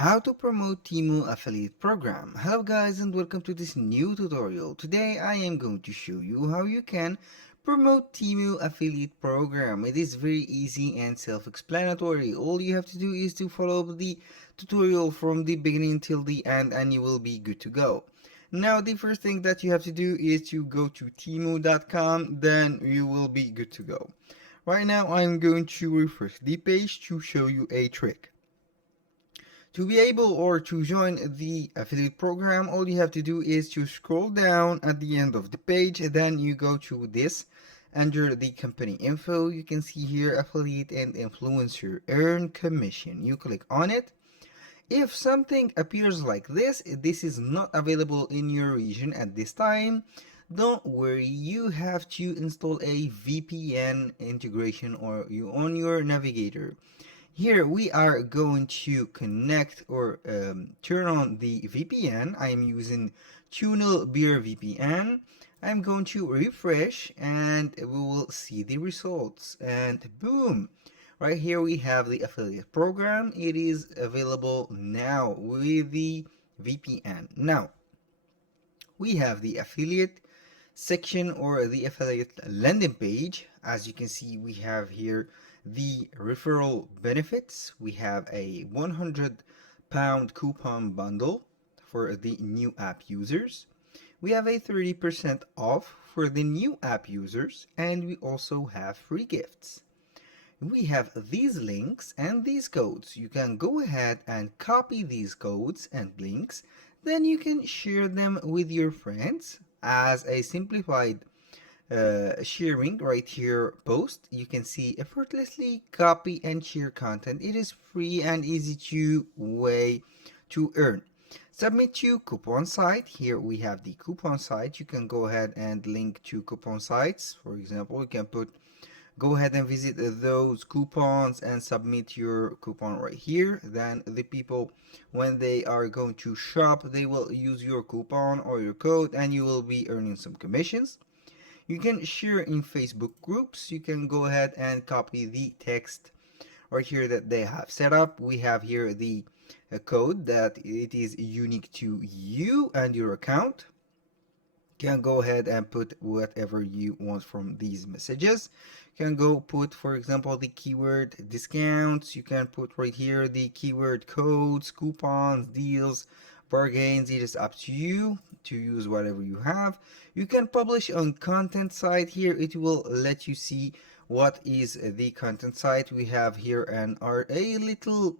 How to promote Temu affiliate program. Hello guys and welcome to this new tutorial. Today I am going to show you how you can promote Temu affiliate program. It is very easy and self-explanatory. All you have to do is to follow the tutorial from the beginning till the end and you will be good to go. Now the first thing that you have to do is to go to temu.com, then you will be good to go. Right now I'm going to refresh the page to show you a trick. To be able or to join the affiliate program, all you have to do is to scroll down at the end of the page, then you go to this, under the company info, you can see here affiliate and influencer earn commission. You click on it. If something appears like this is not available in your region at this time, don't worry, you have to install a VPN integration or you on your navigator. Here we are going to connect or turn on the VPN. I am using Tunnel Beer VPN. I'm going to refresh and we will see the results. And boom! Right here we have the affiliate program. It is available now with the VPN. Now we have the affiliate section or the affiliate landing page. As you can see, we have here the referral benefits. We have a £100 coupon bundle for the new app users. We have a 30% off for the new app users, and we also have free gifts. We have these links and these codes. You can go ahead and copy these codes and links, then you can share them with your friends as a simplified sharing right here post. You can see effortlessly copy and share content. It is free and easy to way to earn. Submit to coupon site. Here we have the coupon site. You can go ahead and link to coupon sites. For example, you can go ahead and visit those coupons and submit your coupon right here. Then the people, when they are going to shop, they will use your coupon or your code and you will be earning some commissions. You can share in Facebook groups. You can go ahead and copy the text right here that they have set up. We have here the code that it is unique to you and your account. You can go ahead and put whatever you want from these messages. You can go put, for example, the keyword discounts. You can put right here the keyword codes, coupons, deals, bargains. It is up to you to use whatever you have. You can publish on content site. Here it will let you see what is the content site. We have here a little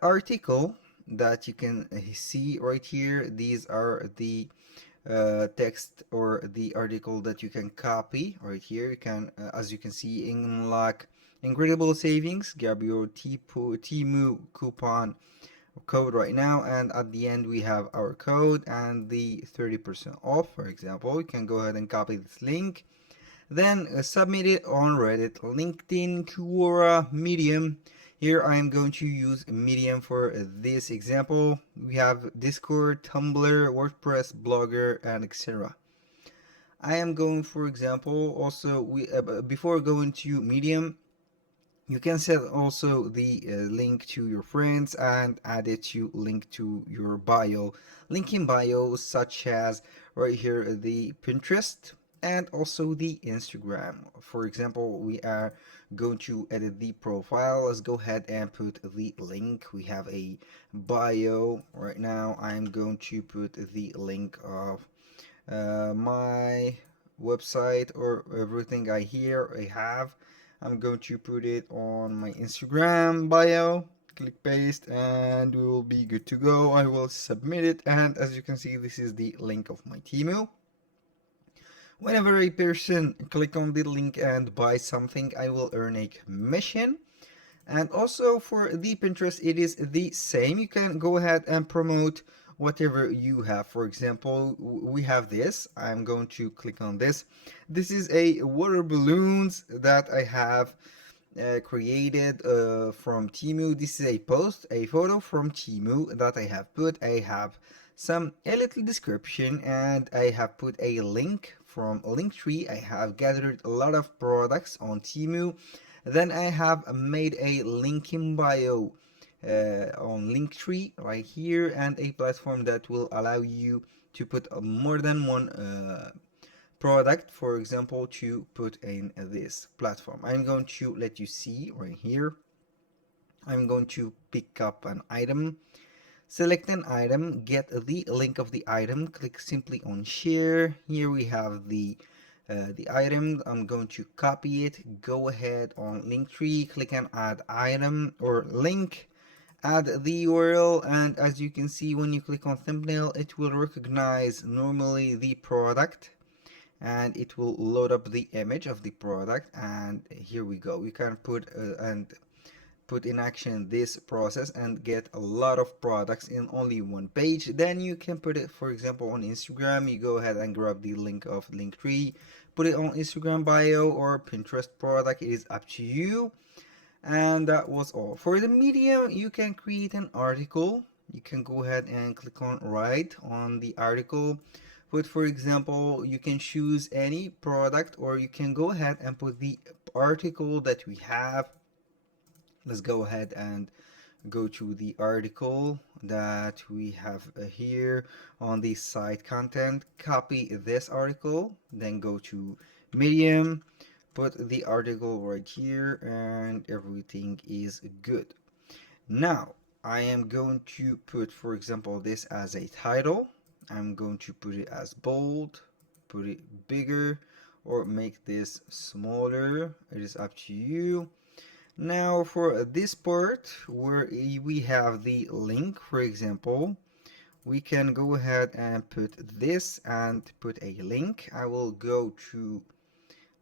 article that you can see right here. These are the text or the article that you can copy right here. You can, as you can see, unlock incredible savings. Grab your Temu coupon code right now, and at the end we have our code and the 30% off. For example, you can go ahead and copy this link, then submit it on Reddit, LinkedIn, Quora, Medium. Here I am going to use Medium for this example. We have Discord, Tumblr, WordPress, Blogger, and etc. I am going, for example, also before going to Medium, you can set also the link to your friends and add it to link to your bio. Link in bio, such as right here the Pinterest and also the Instagram. For example, we are going to edit the profile. Let's go ahead and put the link. We have a bio right now. I'm going to put the link of my website or everything I have. I'm going to put it on my Instagram bio. Click paste and we will be good to go. I will submit it, and as you can see, this is the link of my Temu. Whenever a person click on the link and buy something, I will earn a commission. And also for the Pinterest, it is the same. You can go ahead and promote whatever you have. For example, we have this. I'm going to click on this. This is a water balloons that I have created from Temu. This is a photo from Temu that I have put. I have a little description and I have put a link from Linktree. I have gathered a lot of products on Temu. Then I have made a link in bio on Linktree right here, and a platform that will allow you to put more than one product, for example, to put in this platform. I'm going to let you see right here. I'm going to pick up an item, select an item, get the link of the item, click simply on share. Here we have the item. I'm going to copy it. Go ahead on Linktree, click on add item or link, add the URL, and as you can see, when you click on thumbnail, it will recognize normally the product and it will load up the image of the product. And here we go. We can put in action this process and get a lot of products in only one page. Then you can put it, for example, on Instagram. You go ahead and grab the link of Linktree, put it on Instagram bio or Pinterest product. It is up to you. And that was all. For the medium, you can create an article. You can go ahead and click on write on the article. Put, for example, you can choose any product, or you can go ahead and put the article that we have. Let's go ahead and go to the article that we have here on the site content. Copy this article, then go to Medium, put the article right here, and everything is good. Now I am going to put, for example, this as a title. I'm going to put it as bold, put it bigger, or make this smaller. It is up to you. Now for this part where we have the link, for example, we can go ahead and put this and put a link. I will go to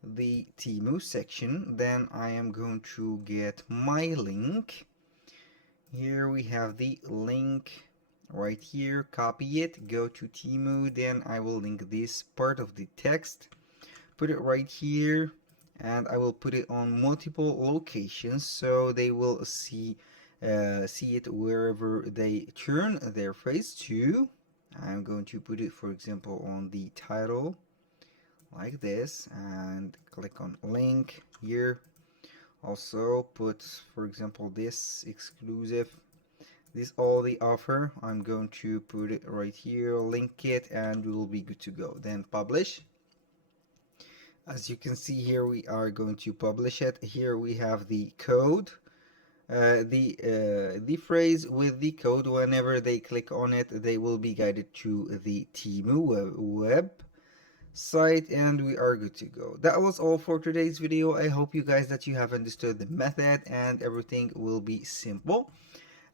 the Temu section, then I am going to get my link. Here we have the link right here, copy it, go to Temu, then I will link this part of the text, put it right here, and I will put it on multiple locations so they will see it wherever they turn their face to. I'm going to put it, for example, on the title like this and click on link here. Also put, for example, this exclusive, this all the offer. I'm going to put it right here, link it, and we will be good to go. Then publish. As you can see here, we are going to publish it. Here we have the code, the phrase with the code. Whenever they click on it, they will be guided to the Temu web site, and we are good to go. That was all for today's video. I hope you guys that you have understood the method and everything will be simple.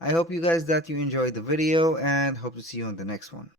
I hope you guys that you enjoyed the video and hope to see you on the next one.